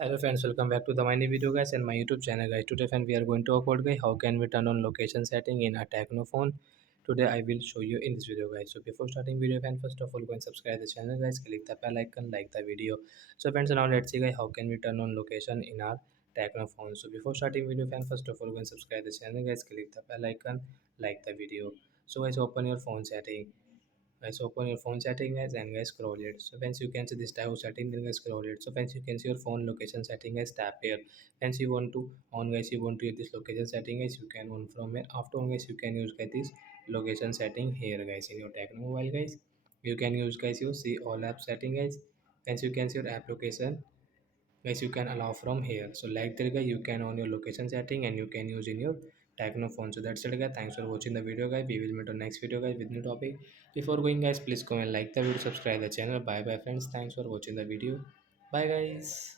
Hello friends, welcome back to the my new video guys and my YouTube channel guys. Today friend we are going to talk about guys how can we turn on location setting in a Tecno phone. Today I will show you in this video guys. So before starting video friend, first of all go and subscribe the channel guys, click the bell icon, like the video. So friends, now let's see guys how can we turn on location in our Tecno phone. So before starting video friend, first of all go and subscribe the channel guys, click the bell icon, like the video. So guys, open your phone setting. Guys, open your phone setting guys and guys scroll it. So once you can see this type of setting, then guys scroll it. So once you can see your phone location setting guys, tap here. Once you want to on guys, you want to use this location setting guys, you can on from here. After on guys, you can use guys this location setting here guys in your Tecno mobile guys. You can use guys you see all app setting guys. Once you can see your application guys, you can allow from here. So like that guys, you can on your location setting and you can use in your Tecno phone. So that's it guys, thanks for watching the video guys. We will meet on next video guys with new topic. Before going guys, please comment, like the video, subscribe the channel. Bye bye friends, thanks for watching the video. Bye guys.